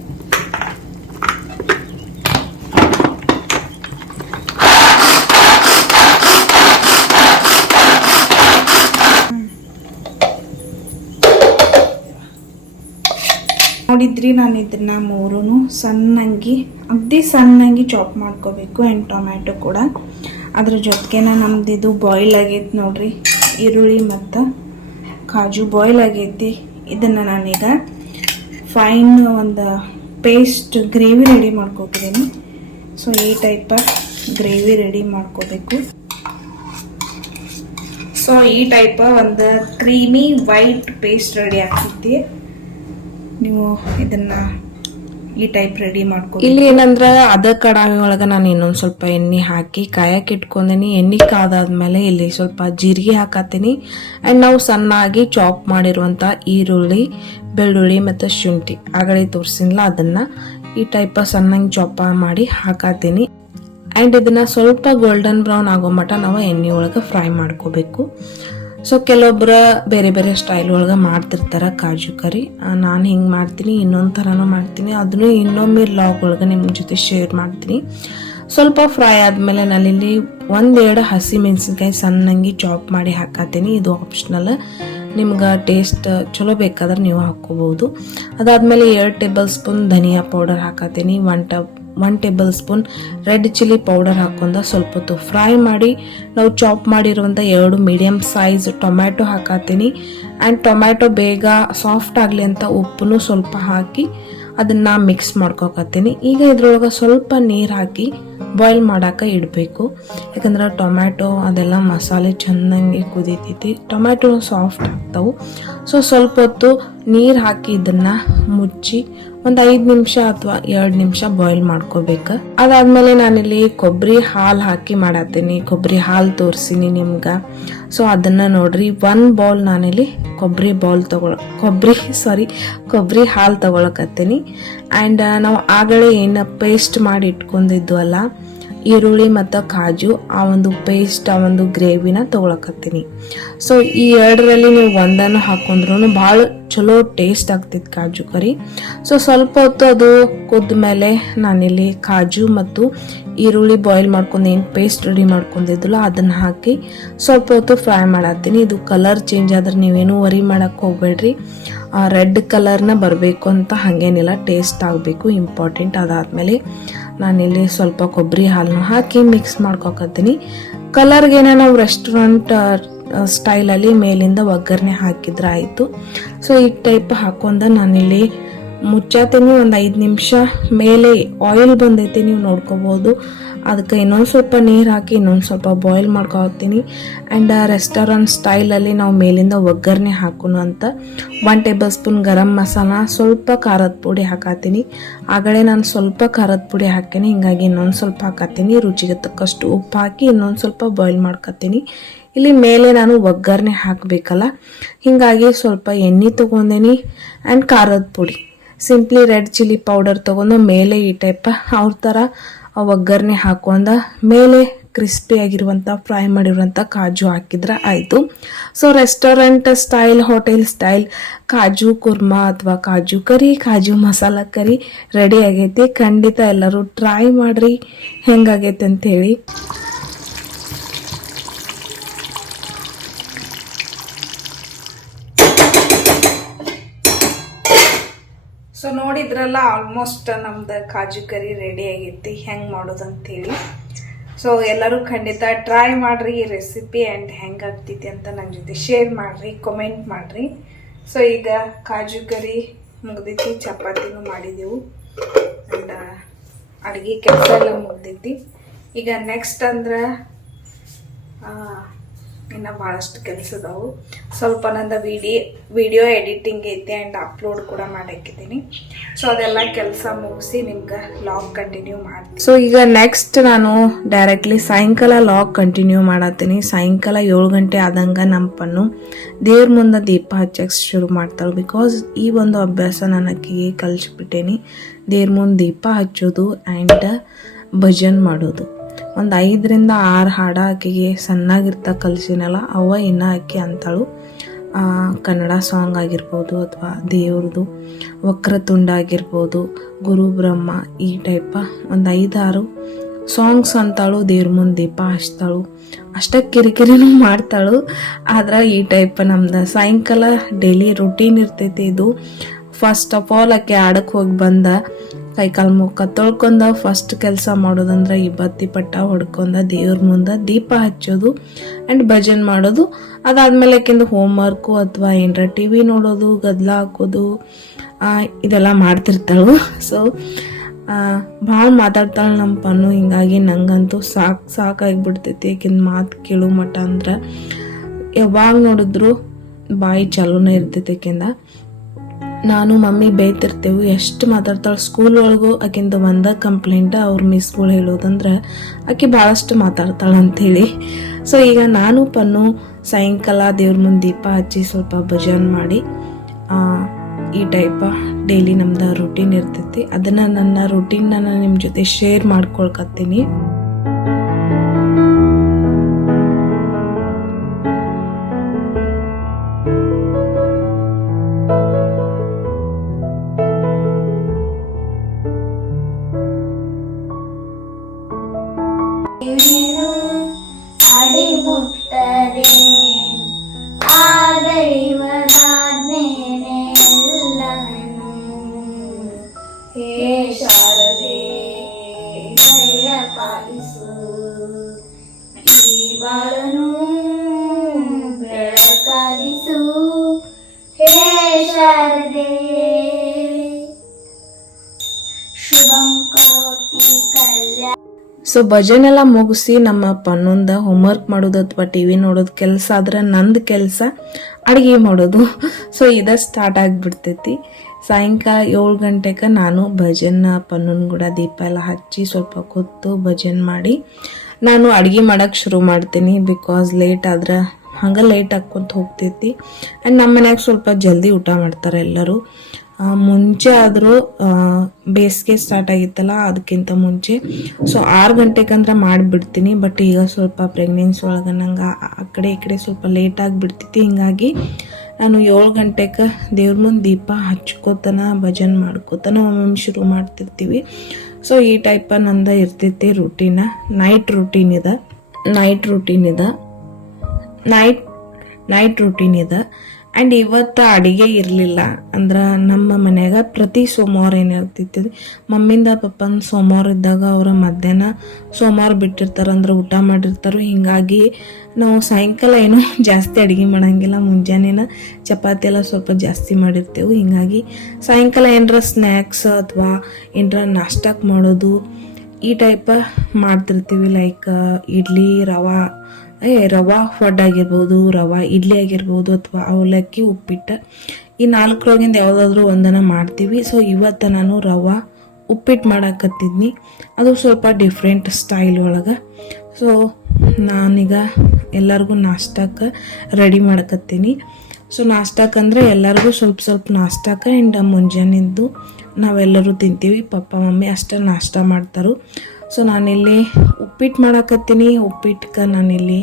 ನೋಡಿದ್ರಿ, ನಾನು ಇದನ್ನ 3 ಸಣ್ಣಂಗಿ ಅಗ್ದಿ ಸಣ್ಣಂಗಿ ಚಾಪ್ ಮಾಡ್ಕೋಬೇಕು. ಆ್ಯಂಡ್ ಟೊಮ್ಯಾಟೊ ಕೂಡ ಅದ್ರ ಜೊತೆಗೇನೆ ನಮ್ದಿದು ಬಾಯ್ಲ್ ಆಗೈತಿ ನೋಡ್ರಿ. ಈರುಳ್ಳಿ ಮತ್ತು ಕಾಜು ಬಾಯ್ಲ್ ಆಗೈತಿ. ಇದನ್ನು ನಾನೀಗ ಫೈನ್ ಒಂದು ಪೇಸ್ಟ್ ಗ್ರೇವಿ ರೆಡಿ ಮಾಡ್ಕೋತಿದ್ದೀನಿ. ಸೊ ಈ ಟೈಪ್ ಗ್ರೇವಿ ರೆಡಿ ಮಾಡ್ಕೋಬೇಕು. ಸೊ ಈ ಟೈಪ್ ಒಂದು ಕ್ರೀಮಿ ವೈಟ್ ಪೇಸ್ಟ್ ರೆಡಿ ಆಗ್ತೈತಿ. ನೀವು ಇದನ್ನ ಈ ಟೈಪ್ ರೆಡಿ ಮಾಡ್ಕೊ. ಇಲ್ಲಿ ಏನಂದ್ರೆ ಅದ ಕಡಾಯಿ ಒಳಗೆ ನಾನು ಇನ್ನೊಂದು ಸ್ವಲ್ಪ ಎಣ್ಣೆ ಹಾಕಿ ಕಾಯಕ್ಕೆ ಇಟ್ಕೊಂಡೀನಿ. ಎಣ್ಣೆ ಕಾದಾದ್ಮೇಲೆ ಇಲ್ಲಿ ಸ್ವಲ್ಪ ಜೀರಿಗೆ ಹಾಕತ್ತೀನಿ. ಆ್ಯಂಡ್ ನಾವು ಸಣ್ಣಾಗಿ ಚಾಪ್ ಮಾಡಿರುವಂಥ ಈರುಳ್ಳಿ, ಬೆಳ್ಳುಳ್ಳಿ ಮತ್ತು ಶುಂಠಿ ಆಗಲೇ ತೋರಿಸಿಲ್ಲ, ಅದನ್ನು ಈ ಟೈಪ್ ಸಣ್ಣಂಗೆ ಚಾಪ್ ಮಾಡಿ ಹಾಕತ್ತೀನಿ. ಆ್ಯಂಡ್ ಇದನ್ನು ಸ್ವಲ್ಪ ಗೋಲ್ಡನ್ ಬ್ರೌನ್ ಆಗೋ ಮಟ್ಟ ನಾವು ಎಣ್ಣೆ ಒಳಗೆ ಫ್ರೈ ಮಾಡ್ಕೋಬೇಕು. ಸೊ ಕೆಲವೊಬ್ಬರ ಬೇರೆ ಬೇರೆ ಸ್ಟೈಲ್ ಒಳಗೆ ಮಾಡ್ತಿರ್ತಾರೆ ಕಾಜು ಕರಿ. ನಾನು ಹಿಂಗೆ ಮಾಡ್ತೀನಿ, ಇನ್ನೊಂದು ಥರನೂ ಮಾಡ್ತೀನಿ. ಅದನ್ನು ಇನ್ನೊಮ್ಮೆ ಲಾಗ್ ಒಳಗೆ ನಿಮ್ಮ ಜೊತೆ ಶೇರ್ ಮಾಡ್ತೀನಿ. ಸ್ವಲ್ಪ ಫ್ರೈ ಆದಮೇಲೆ ನಾನಿಲ್ಲಿ 1-2 ಹಸಿ ಮೆಣಸಿನ್ಕಾಯಿ ಸಣ್ಣಂಗಿ ಚಾಪ್ ಮಾಡಿ ಹಾಕತ್ತೀನಿ. ಇದು ಆಪ್ಷನಲ್, ನಿಮ್ಗೆ ಟೇಸ್ಟ್ ಚಲೋ ಬೇಕಾದ್ರೆ ನೀವು ಹಾಕ್ಕೋಬೋದು. ಅದಾದಮೇಲೆ 2 ಟೇಬಲ್ ಸ್ಪೂನ್ ಧನಿಯಾ ಪೌಡರ್ ಹಾಕತ್ತೀನಿ. 1 tablespoon red chilli powder ಹಾಕೊಂಡು ಸ್ವಲ್ಪ ಹೊತ್ತು ಫ್ರೈ ಮಾಡಿ ನಾವು ಚಾಪ್ ಮಾಡಿರುವಂಥ 2 ಮೀಡಿಯಮ್ ಸೈಜ್ ಟೊಮ್ಯಾಟೊ ಹಾಕತ್ತೀನಿ. ಆ್ಯಂಡ್ ಟೊಮ್ಯಾಟೊ ಬೇಗ ಸಾಫ್ಟ್ ಆಗಲಿ ಅಂತ ಉಪ್ಪನ್ನು ಸ್ವಲ್ಪ ಹಾಕಿ ಅದನ್ನು ಮಿಕ್ಸ್ ಮಾಡ್ಕೊಕತ್ತೀನಿ. ಈಗ ಇದ್ರೊಳಗೆ ಸ್ವಲ್ಪ ನೀರು ಹಾಕಿ ಬಾಯ್ಲ್ ಮಾಡೋಕೆ ಇಡಬೇಕು. ಯಾಕಂದ್ರೆ ಟೊಮ್ಯಾಟೊ ಅದೆಲ್ಲ ಮಸಾಲೆ ಚೆನ್ನಾಗಿ ಕುದೀತೈತಿ, ಟೊಮ್ಯಾಟೊ ಸಾಫ್ಟ್ ಆಗ್ತಾವೆ. ಸೊ ಸ್ವಲ್ಪ ಹೊತ್ತು ನೀರು ಹಾಕಿ ಇದನ್ನು ಮುಚ್ಚಿ ಒಂದು 5 ನಿಮಿಷ ಅಥವಾ 2 ನಿಮಿಷ ಬಾಯ್ಲ್ ಮಾಡ್ಕೋಬೇಕು. ಅದಾದ್ಮೇಲೆ ನಾನಿಲ್ಲಿ ಕೊಬ್ಬರಿ ಹಾಲು ಹಾಕಿ ಮಾಡತ್ತೀನಿ. ಕೊಬ್ಬರಿ ಹಾಲು ತೋರಿಸಿನಿ ನಿಮ್ಗೆ. ಸೊ ಅದನ್ನು ನೋಡ್ರಿ, 1 ಬೌಲ್ ನಾನಿಲ್ಲಿ ಕೊಬ್ಬರಿ ಹಾಲು ತಗೊಳಕತ್ತೀನಿ. ಆ್ಯಂಡ್ ನಾವು ಆಗಲೇ ಏನು ಪೇಸ್ಟ್ ಮಾಡಿ ಇಟ್ಕೊಂಡಿದ್ವಲ್ಲ ಈರುಳ್ಳಿ ಮತ್ತು ಕಾಜು, ಆ ಒಂದು ಪೇಸ್ಟ್, ಆ ಒಂದು ಗ್ರೇವಿನ ತಗೊಳಕತ್ತೀನಿ. ಸೊ ಈ 2ರಲ್ಲಿ ನೀವು ಒಂದನ್ನು ಹಾಕೊಂಡ್ರು ಭಾಳ ಚಲೋ ಟೇಸ್ಟ್ ಆಗ್ತೈತಿ ಕಾಜು ಕರಿ. ಸೊ ಸ್ವಲ್ಪ ಹೊತ್ತು ಅದು ಕುದ್ದ ಮೇಲೆ ನಾನಿಲ್ಲಿ ಕಾಜು ಮತ್ತು ಈರುಳ್ಳಿ ಬಾಯ್ಲ್ ಮಾಡ್ಕೊಂಡು ಏನು ಪೇಸ್ಟ್ ರೆಡಿ ಮಾಡ್ಕೊಂಡಿದ್ದಿಲ್ಲ ಅದನ್ನು ಹಾಕಿ ಸ್ವಲ್ಪ ಹೊತ್ತು ಫ್ರೈ ಮಾಡತ್ತೀನಿ. ಇದು ಕಲರ್ ಚೇಂಜ್ ಆದ್ರೆ ನೀವೇನು ವರಿ ಮಾಡಕ್ಕೆ ಹೋಗ್ಬೇಡ್ರಿ. ರೆಡ್ ಕಲರ್ನ ಬರಬೇಕು ಅಂತ ಹಾಗೇನಿಲ್ಲ, ಟೇಸ್ಟ್ ಆಗಬೇಕು ಇಂಪಾರ್ಟೆಂಟ್. ಅದಾದಮೇಲೆ ನಾನಿಲ್ಲಿ ಸ್ವಲ್ಪ ಕೊಬ್ಬರಿ ಹಾಲನ್ನು ಹಾಕಿ ಮಿಕ್ಸ್ ಮಾಡ್ಕೊಕತ್ತೀನಿ. ಕಲರ್ಗೇನ ನಾವು ರೆಸ್ಟೋರೆಂಟ್ ಸ್ಟೈಲಲ್ಲಿ ಮೇಲಿಂದ ಒಗ್ಗರಣೆ ಹಾಕಿದ್ರೆ ಆಯಿತು. ಸೊ ಈ ಟೈಪ್ ಹಾಕೊಂಡು ನಾನಿಲ್ಲಿ ಮುಚ್ಚಾತೀನಿ. ಒಂದು 5 ನಿಮಿಷ ಮೇಲೆ ಆಯಿಲ್ ಬಂದೈತಿ, ನೀವು ನೋಡ್ಕೋಬೋದು. ಅದಕ್ಕೆ ಇನ್ನೊಂದು ಸ್ವಲ್ಪ ನೀರು ಹಾಕಿ ಇನ್ನೊಂದು ಸ್ವಲ್ಪ ಬಾಯ್ಲ್ ಮಾಡ್ಕೊತೀನಿ. ಆ್ಯಂಡ್ ರೆಸ್ಟೋರೆಂಟ್ ಸ್ಟೈಲಲ್ಲಿ ನಾವು ಮೇಲಿಂದ ಒಗ್ಗರಣೆ ಹಾಕೋಣ ಅಂತ 1 ಟೇಬಲ್ ಸ್ಪೂನ್ ಗರಂ ಮಸಾಲ, ಸ್ವಲ್ಪ ಖಾರದ ಪುಡಿ ಹಾಕತ್ತೀನಿ. ಆಗಲೇ ನಾನು ಸ್ವಲ್ಪ ಖಾರದ ಪುಡಿ ಹಾಕೀನಿ, ಹಿಂಗಾಗಿ ಇನ್ನೊಂದು ಸ್ವಲ್ಪ ಹಾಕತ್ತೀನಿ. ರುಚಿಗೆ ತಕ್ಕಷ್ಟು ಉಪ್ಪು ಹಾಕಿ ಇನ್ನೊಂದು ಸ್ವಲ್ಪ ಬಾಯ್ಲ್ ಮಾಡ್ಕೊತೀನಿ. ಇಲ್ಲಿ ಮೇಲೆ ನಾನು ಒಗ್ಗರಣೆ ಹಾಕಬೇಕಲ್ಲ, ಹೀಗಾಗಿ ಸ್ವಲ್ಪ ಎಣ್ಣೆ ತೊಗೊಂಡೇನಿ ಆ್ಯಂಡ್ ಖಾರದ ಪುಡಿ, ಸಿಂಪ್ಲಿ ರೆಡ್ ಚಿಲ್ಲಿ ಪೌಡರ್ ತೊಗೊಂಡು ಮೇಲೆ ಈ ಟೈಪ್ ಅವ್ರ ಥರ ಒಗ್ಗರಣೆ ಹಾಕೊಂಡ ಮೇಲೆ ಕ್ರಿಸ್ಪಿ ಆಗಿರುವಂಥ ಫ್ರೈ ಮಾಡಿರುವಂಥ ಕಾಜು ಹಾಕಿದ್ರೆ ಆಯಿತು. So restaurant style, hotel style ಕಾಜು ಕುರ್ಮಾ ಅಥವಾ ಕಾಜು ಕರಿ, ಕಾಜು ಮಸಾಲ ಕರಿ ರೆಡಿ ಆಗೈತಿ. ಖಂಡಿತ ಎಲ್ಲರೂ ಟ್ರೈ ಮಾಡಿರಿ ಹೆಂಗಾಗೈತೆ ಅಂಥೇಳಿ. ಸೊ ನೋಡಿದ್ರಲ್ಲ, ಆಲ್ಮೋಸ್ಟ್ ನಮ್ದು ಕಾಜು ಕರಿ ರೆಡಿ ಆಗೈತಿ, ಹೆಂಗೆ ಮಾಡೋದಂತೇಳಿ. ಸೊ ಎಲ್ಲರೂ ಖಂಡಿತ ಟ್ರೈ ಮಾಡಿರಿ ಈ ರೆಸಿಪಿ. ಆ್ಯಂಡ್ ಹೆಂಗೆ ಆಗ್ತೈತಿ ಅಂತ ನನ್ನ ಜೊತೆ ಶೇರ್ ಮಾಡಿರಿ, ಕಮೆಂಟ್ ಮಾಡಿರಿ. ಸೊ ಈಗ ಕಾಜು ಕರಿ ಮುಗ್ದೈತಿ, ಚಪಾತಿನೂ ಮಾಡಿದೆವು, ಆ್ಯಂಡ್ ಅಡುಗೆ ಕೆಲಸ ಎಲ್ಲ ಮುಗ್ದೈತಿ. ಈಗ ನೆಕ್ಸ್ಟ್ ಅಂದ್ರೆ ಇನ್ನು ಭಾಳಷ್ಟು ಕೆಲಸ ಅದಾವು. ಸ್ವಲ್ಪ ನಂದು ವಿಡಿಯೋ ಎಡಿಟಿಂಗ್ ಐತೆ ಆ್ಯಂಡ್ ಅಪ್ಲೋಡ್ ಕೂಡ ಮಾಡಾಕಿದ್ದೀನಿ. ಸೊ ಅದೆಲ್ಲ ಕೆಲಸ ಮುಗಿಸಿ ನಿಮ್ಗೆ ಲಾಗ್ ಕಂಟಿನ್ಯೂ ಮಾಡ್ತೀನಿ. ಸೊ ಈಗ ನೆಕ್ಸ್ಟ್ ನಾನು ಡೈರೆಕ್ಟ್ಲಿ ಸಾಯಂಕಾಲ ಲಾಗ್ ಕಂಟಿನ್ಯೂ ಮಾಡತ್ತೀನಿ. ಸಾಯಂಕಾಲ 7 ಗಂಟೆ ಆದಂಗೆ ನಮ್ಮ ಪನ್ನು ದೇವ್ರ ಮುಂದೆ ದೀಪ ಹಚ್ಚಕ್ಕೆ ಶುರು ಮಾಡ್ತಾಳೆ. ಬಿಕಾಸ್ ಈ ಒಂದು ಅಭ್ಯಾಸ ನಾನು ಆಕೆಗೆ ಕಲಿಸ್ಬಿಟ್ಟೇನಿ. ದೇವ್ರ ಮುಂದೆ ದೀಪ ಹಚ್ಚೋದು ಆ್ಯಂಡ್ ಭಜನ್ ಮಾಡೋದು. ಒಂದು 5 ರಿಂದ 6 ಹಾಡು ಆಕೆಗೆ ಸಣ್ಣಾಗಿರ್ತಾ ಕಲಿಸಿನಲ್ಲ ಅವ ಇನ್ನು ಆಕೆ ಅಂತಾಳು. ಕನ್ನಡ ಸಾಂಗ್ ಆಗಿರ್ಬೋದು ಅಥವಾ ದೇವ್ರದ್ದು ವಕ್ರತುಂಡ ಆಗಿರ್ಬೋದು, ಗುರು ಬ್ರಹ್ಮ, ಈ ಟೈಪ ಒಂದು 5-6 ಸಾಂಗ್ಸ್ ಅಂತಾಳು. ದೇವ್ರ ಮುಂದೆ ದೀಪ ಹಚ್ತಾಳು. ಅಷ್ಟೇ ಕಿರಿಕಿರಿನೂ ಮಾಡ್ತಾಳು. ಆದ್ರೆ ಈ ಟೈಪ್ ನಮ್ದು ಸಾಯಂಕಾಲ ಡೈಲಿ ರುಟೀನ್ ಇರ್ತೈತಿ ಇದು. ಫಸ್ಟ್ ಆಫ್ ಆಲ್ ಆಕೆ ಆಡಕ್ಕೆ ಹೋಗಿ ಬಂದ ಕೈಕಾಲು ಮುಖ ತೊಳ್ಕೊಂಡ ಫಸ್ಟ್ ಕೆಲಸ ಮಾಡೋದಂದ್ರೆ ಈ ಬತ್ತಿ ಪಟ್ಟ ಹೊಡ್ಕೊಂಡ ದೇವ್ರ ಮುಂದೆ ದೀಪ ಹಚ್ಚೋದು ಆ್ಯಂಡ್ ಭಜನ್ ಮಾಡೋದು. ಅದಾದ್ಮೇಲೆ ಆಕೆಂದು ಹೋಮ್ವರ್ಕು ಅಥವಾ ಏನರ ಟಿ ವಿ ನೋಡೋದು, ಗದ್ಲ ಹಾಕೋದು ಇದೆಲ್ಲ ಮಾಡ್ತಿರ್ತಾಳು. ಸೊ ಭಾಳ ಮಾತಾಡ್ತಾಳೆ ನಮ್ಮ ಪನ್ನು. ಹಿಂಗಾಗಿ ನಂಗಂತೂ ಸಾಕಾಗಿಬಿಡ್ತೈತಿ ಆಕಿನ ಮಾತು ಕೇಳು ಮಠ. ಅಂದ್ರೆ ಯಾವಾಗ ನೋಡಿದ್ರು ಬಾಯಿ ಚಾಲೂನೇ ಇರ್ತೈತಿ ಆಕಿಂದ. ನಾನು ಮಮ್ಮಿ ಬೈತಿರ್ತೇವೆ, ಎಷ್ಟು ಮಾತಾಡ್ತಾಳೆ. ಸ್ಕೂಲ್ ಒಳಗೂ ಆಕಿಂದ ಒಂದ ಕಂಪ್ಲೇಂಟ್ ಅವ್ರ ಮಿಸ್ಗಳು ಹೇಳೋದಂದ್ರೆ ಆಕೆ ಭಾಳಷ್ಟು ಮಾತಾಡ್ತಾಳೆ ಅಂಥೇಳಿ. ಸೊ ಈಗ ನಾನು ಪನ್ನು ಸಾಯಂಕಾಲ ದೇವ್ರ ಮುಂದೆ ದೀಪ ಹಚ್ಚಿ ಸ್ವಲ್ಪ ಭಜನ್ ಮಾಡಿ ಈ ಟೈಪ ಡೈಲಿ ನಮ್ದು ರುಟೀನ್ ಇರ್ತೈತಿ. ಅದನ್ನು ನನ್ನ ರುಟೀನ್ ನಾನು ನಿಮ್ಮ ಜೊತೆ ಶೇರ್ ಮಾಡ್ಕೊಳ್ಕತ್ತೀನಿ. ಸೊ ಭಜನ್ ಎಲ್ಲ ಮುಗಿಸಿ ನಮ್ಮ ಪನ್ನೊಂದ ಹೋಮ್ವರ್ಕ್ ಮಾಡೋದು ಅಥವಾ ಟಿ ವಿ ನೋಡೋದು ಕೆಲಸ ಆದ್ರೆ ನಂದು ಕೆಲಸ ಅಡುಗೆ ಮಾಡೋದು. ಸೊ ಇದ ಸ್ಟಾರ್ಟ್ ಆಗಿಬಿಡ್ತೈತಿ. ಸಾಯಂಕಾಲ 7 ಗಂಟೆಗೆ ನಾನು ಭಜನ್ ಪನ್ನನ್ ಕೂಡ ದೀಪ ಎಲ್ಲ ಹಚ್ಚಿ ಸ್ವಲ್ಪ ಕೂತು ಭಜನ್ ಮಾಡಿ ನಾನು ಅಡುಗೆ ಮಾಡೋಕ್ಕೆ ಶುರು ಮಾಡ್ತೀನಿ. ಬಿಕಾಸ್ ಲೇಟ್ ಆದ್ರೆ ಹಂಗೆ ಲೇಟ್ ಹಾಕ್ಕೊಂತ ಹೋಗ್ತೈತಿ. ಆ್ಯಂಡ್ ನಮ್ಮ ಮನ್ಯಾಗ ಸ್ವಲ್ಪ ಜಲ್ದಿ ಊಟ ಮಾಡ್ತಾರೆ ಎಲ್ಲರೂ. ಮುಂಚೆ ಆದರೂ ಬೇಸಿಗೆ ಸ್ಟಾರ್ಟ್ ಆಗಿತ್ತಲ್ಲ ಅದಕ್ಕಿಂತ ಮುಂಚೆ. ಸೊ 6 ಗಂಟೆಗಂದ್ರೆ ಮಾಡಿಬಿಡ್ತೀನಿ. ಬಟ್ ಈಗ ಸ್ವಲ್ಪ ಪ್ರೆಗ್ನೆನ್ಸಿ ಒಳಗೆ ನಂಗೆ ಆ ಕಡೆ ಈ ಕಡೆ ಸ್ವಲ್ಪ ಲೇಟ್ ಆಗಿಬಿಡ್ತೈತಿ. ಹಿಂಗಾಗಿ ನಾನು 7 ಗಂಟೆಗೆ ದೇವ್ರ ಮುಂದೆ ದೀಪ ಹಚ್ಕೋತನ ಭಜನ್ ಮಾಡ್ಕೋತನ ಒಮ್ಮೊಮ್ಮೆ ಶುರು ಮಾಡ್ತಿರ್ತೀವಿ. ಸೊ ಈ ಟೈಪ ನಂದು ಇರ್ತೈತಿ ರುಟೀನ. ನೈಟ್ ರುಟೀನ್ ಇದೆ ಆ್ಯಂಡ್ ಇವತ್ತು ಅಡುಗೆ ಇರಲಿಲ್ಲ. ಅಂದ್ರೆ ನಮ್ಮ ಮನ್ಯಾಗ ಪ್ರತಿ ಸೋಮವಾರ ಏನಿರ್ತೈತಿ, ಮಮ್ಮಿಂದ ಪಪ್ಪನ ಸೋಮವಾರ ಇದ್ದಾಗ ಅವರ ಮಧ್ಯಾಹ್ನ ಸೋಮವಾರ ಬಿಟ್ಟಿರ್ತಾರೆ, ಅಂದ್ರೆ ಊಟ ಮಾಡಿರ್ತಾರೆ. ಹಿಂಗಾಗಿ ನಾವು ಸಾಯಂಕಾಲ ಏನೋ ಜಾಸ್ತಿ ಅಡುಗೆ ಮಾಡೋಂಗಿಲ್ಲ. ಮುಂಜಾನೆನ ಚಪಾತಿ ಎಲ್ಲ ಸ್ವಲ್ಪ ಜಾಸ್ತಿ ಮಾಡಿರ್ತೇವೆ. ಹಿಂಗಾಗಿ ಸಾಯಂಕಾಲ ಏನರ ಸ್ನ್ಯಾಕ್ಸ್ ಅಥವಾ ಏನರ ನಾಷ್ಟಕ್ಕೆ ಮಾಡೋದು ಈ ಟೈಪ ಮಾಡ್ತಿರ್ತೀವಿ. ಲೈಕ್ ಇಡ್ಲಿ, ರವಾ ವಡ್ಡು ಆಗಿರ್ಬೋದು, ರವಾ ಇಡ್ಲಿ ಆಗಿರ್ಬೋದು, ಅಥವಾ ಅವಲಕ್ಕಿ, ಉಪ್ಪಿಟ್ಟು, ಈ 4ರೊಳಗಿಂದ ಯಾವುದಾದ್ರೂ ಒಂದನ್ನು ಮಾಡ್ತೀವಿ. ಸೊ ಇವತ್ತು ನಾನು ರವಾ ಉಪ್ಪಿಟ್ಟು ಮಾಡಾಕತ್ತಿದ್ನಿ. ಅದು ಸ್ವಲ್ಪ ಡಿಫ್ರೆಂಟ್ ಸ್ಟೈಲ್ ಒಳಗೆ. ಸೊ ನಾನೀಗ ಎಲ್ಲರಿಗೂ ನಾಷ್ಟಕ್ಕೆ ರೆಡಿ ಮಾಡಕತ್ತೀನಿ. ಸೊ ನಾಷ್ಟಕ್ಕಂದ್ರೆ ಎಲ್ಲರಿಗೂ ಸ್ವಲ್ಪ ನಾಷ್ಟಕ್ಕೆ ಆ್ಯಂಡ್ ಮುಂಜಾನೆದ್ದು ನಾವೆಲ್ಲರೂ ತಿಂತೀವಿ. ಪಪ್ಪ ಮಮ್ಮಿ ಅಷ್ಟೇ ನಾಷ್ಟ ಮಾಡ್ತಾರೆ. ಸೊ ನಾನಿಲ್ಲಿ ಉಪ್ಪಿಟ್ಟು ಮಾಡಾಕತ್ತೀನಿ. ಉಪ್ಪಿಟ್ಟಕ್ಕೆ ನಾನಿಲ್ಲಿ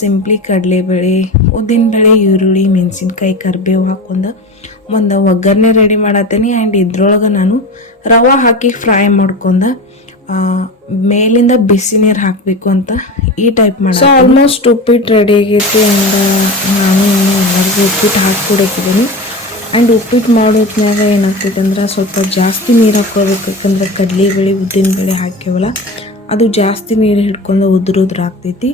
ಸಿಂಪ್ಲಿ ಕಡಲೆಬೇಳೆ, ಉದ್ದಿನಬೇಳೆ, ಈರುಳ್ಳಿ, ಮೆಣಸಿನ್ಕಾಯಿ, ಕರಿಬೇವು ಹಾಕೊಂಡು ಒಂದು ಒಗ್ಗರಣೆ ರೆಡಿ ಮಾಡತ್ತೀನಿ. ಆ್ಯಂಡ್ ಇದ್ರೊಳಗೆ ನಾನು ರವೆ ಹಾಕಿ ಫ್ರೈ ಮಾಡ್ಕೊಂಡು ಮೇಲಿಂದ ಬಿಸಿ ನೀರು ಹಾಕಬೇಕು ಅಂತ ಈ ಟೈಪ್ ಮಾಡಿ. ಸೊ ಆಲ್ಮೋಸ್ಟ್ ಉಪ್ಪಿಟ್ಟು ರೆಡಿ ಆಗೈತಿ. ಆ್ಯಂಡ್ ನಾನು ಎಲ್ಲರಿಗೂ ಉಪ್ಪಿಟ್ಟು ಹಾಕ್ಕೊಡತ್ತಿದ್ದೀನಿ. ಆ್ಯಂಡ್ ಉಪ್ಪಿಟ್ಟು ಮಾಡೋದ್ನಾಗ ಏನಾಗ್ತೈತೆ ಅಂದ್ರೆ ಸ್ವಲ್ಪ ಜಾಸ್ತಿ ನೀರು ಹಾಕ್ಕೋಬೇಕು. ಯಾಕಂದ್ರೆ ಕಡಲೆಬೇಳೆ, ಉದ್ದಿನಬೇಳೆ ಹಾಕ್ಯವಲ್ಲ, ಅದು ಜಾಸ್ತಿ ನೀರು ಹಿಡ್ಕೊಂಡು ಉದುರುದ್ರ ಆಗ್ತೈತಿ,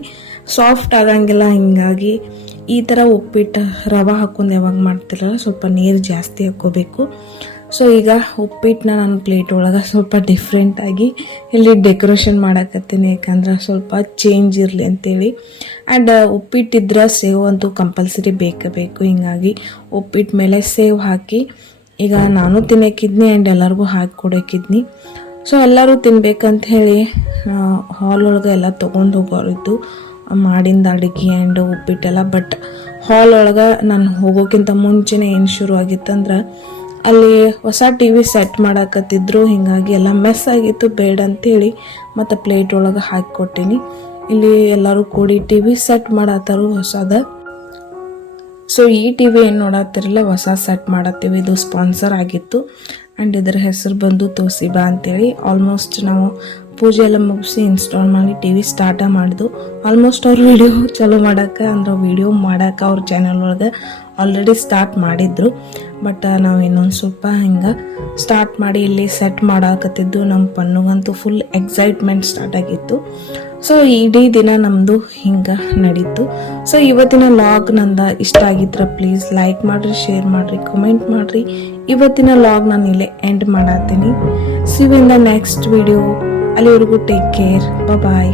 ಸಾಫ್ಟ್ ಆಗಂಗಿಲ್ಲ. ಹಿಂಗಾಗಿ ಈ ಥರ ಉಪ್ಪಿಟ್ಟು ರವೆ ಹಾಕ್ಕೊಂಡು ಯಾವಾಗ ಮಾಡ್ತಿರಲ್ಲ ಸ್ವಲ್ಪ ನೀರು ಜಾಸ್ತಿ ಹಾಕ್ಕೋಬೇಕು. ಸೊ ಈಗ ಉಪ್ಪಿಟ್ಟನ್ನ ನಾನು ಪ್ಲೇಟ್ ಒಳಗೆ ಸ್ವಲ್ಪ ಡಿಫ್ರೆಂಟಾಗಿ ಇಲ್ಲಿ ಡೆಕೋರೇಷನ್ ಮಾಡಕತ್ತೀನಿ, ಯಾಕಂದ್ರೆ ಸ್ವಲ್ಪ ಚೇಂಜ್ ಇರಲಿ ಅಂತೇಳಿ. ಆ್ಯಂಡ್ ಉಪ್ಪಿಟ್ಟಿದ್ರೆ ಸೇವ್ ಅಂತೂ ಕಂಪಲ್ಸರಿ ಬೇಕೇ ಬೇಕು. ಹಿಂಗಾಗಿ ಉಪ್ಪಿಟ್ಟು ಮೇಲೆ ಸೇವ್ ಹಾಕಿ ಈಗ ನಾನು ತಿನ್ನಕ್ಕಿದ್ನಿ ಆ್ಯಂಡ್ ಎಲ್ಲರಿಗೂ ಹಾಕಿ ಕೊಡೋಕ್ಕಿದ್ನಿ. ಸೊ ಎಲ್ಲರೂ ತಿನ್ಬೇಕಂತ ಹೇಳಿ ಹಾಲ್ ಒಳಗೆ ಎಲ್ಲ ತೊಗೊಂಡು ಹೋಗೋರಿದ್ದು ಮಾಡಿಂದ ಅಡುಗೆ ಆ್ಯಂಡ್ ಉಪ್ಪಿಟ್ಟೆಲ್ಲ. ಬಟ್ ಹಾಲ್ ಒಳಗೆ ನಾನು ಹೋಗೋಕ್ಕಿಂತ ಮುಂಚೆನೇ ಏನು ಶುರು ಆಗಿತ್ತಂದ್ರೆ ಅಲ್ಲಿ ಹೊಸ ಟಿ ವಿ ಸೆಟ್ ಮಾಡಕತ್ತಿದ್ರು. ಹಿಂಗಾಗಿ ಎಲ್ಲ ಮೆಸ್ ಆಗಿತ್ತು, ಬೇಡ ಅಂತೇಳಿ ಮತ್ತು ಪ್ಲೇಟ್ ಒಳಗೆ ಹಾಕಿ ಕೊಟ್ಟೀನಿ. ಇಲ್ಲಿ ಎಲ್ಲರೂ ಕೂಡಿ ಟಿ ವಿ ಸೆಟ್ ಮಾಡತ್ತಾರು ಹೊಸದ. ಸೊ ಈ ಟಿ ವಿ ಏನು ನೋಡತ್ತಿರಲ್ಲ, ಹೊಸ ಸೆಟ್ ಮಾಡತ್ತೀವಿ, ಇದು ಸ್ಪಾನ್ಸರ್ ಆಗಿತ್ತು. ಆ್ಯಂಡ್ ಇದರ ಹೆಸರು ಬಂದು ತೋಸಿಬಾ ಅಂತೇಳಿ. ಆಲ್ಮೋಸ್ಟ್ ನಾವು ಪೂಜೆ ಎಲ್ಲ ಮುಗಿಸಿ ಇನ್ಸ್ಟಾಲ್ ಮಾಡಿ ಟಿ ವಿ ಸ್ಟಾರ್ಟ ಮಾಡಿದ್ವು. ಆಲ್ಮೋಸ್ಟ್ ಅವ್ರು ವಿಡಿಯೋ ಚಾಲೂ ಮಾಡೋಕೆ ಅಂದ್ರೆ ವಿಡಿಯೋ ಮಾಡೋಕೆ ಅವ್ರ ಚಾನಲ್ ಒಳಗೆ ಆಲ್ರೆಡಿ ಸ್ಟಾರ್ಟ್ ಮಾಡಿದ್ರು. ಬಟ್ ನಾವು ಇನ್ನೊಂದು ಸ್ವಲ್ಪ ಹಿಂಗೆ ಸ್ಟಾರ್ಟ್ ಮಾಡಿ ಇಲ್ಲಿ ಸೆಟ್ ಮಾಡಾಕತ್ತಿದ್ದು. ನಮ್ಮ ಪನ್ನುಗಂತೂ ಫುಲ್ ಎಕ್ಸೈಟ್ಮೆಂಟ್ ಸ್ಟಾರ್ಟ್ ಆಗಿತ್ತು. ಸೊ ಇಡೀ ದಿನ ನಮ್ಮದು ಹಿಂಗೆ ನಡೀತು. ಸೊ ಇವತ್ತಿನ ಲಾಗ್ ನಂದು ಇಷ್ಟ ಆಗಿದ್ರೆ ಪ್ಲೀಸ್ ಲೈಕ್ ಮಾಡಿರಿ, ಶೇರ್ ಮಾಡಿರಿ, ಕಮೆಂಟ್ ಮಾಡಿರಿ. ಇವತ್ತಿನ ಲಾಗ್ ನಾನು ಇಲ್ಲೇ ಎಂಡ್ ಮಾಡತ್ತೀನಿ. See you in the next video. ಅಲ್ಲಿವರೆಗೂ ಟೇಕ್ ಕೇರ್, ಬಾಯ್.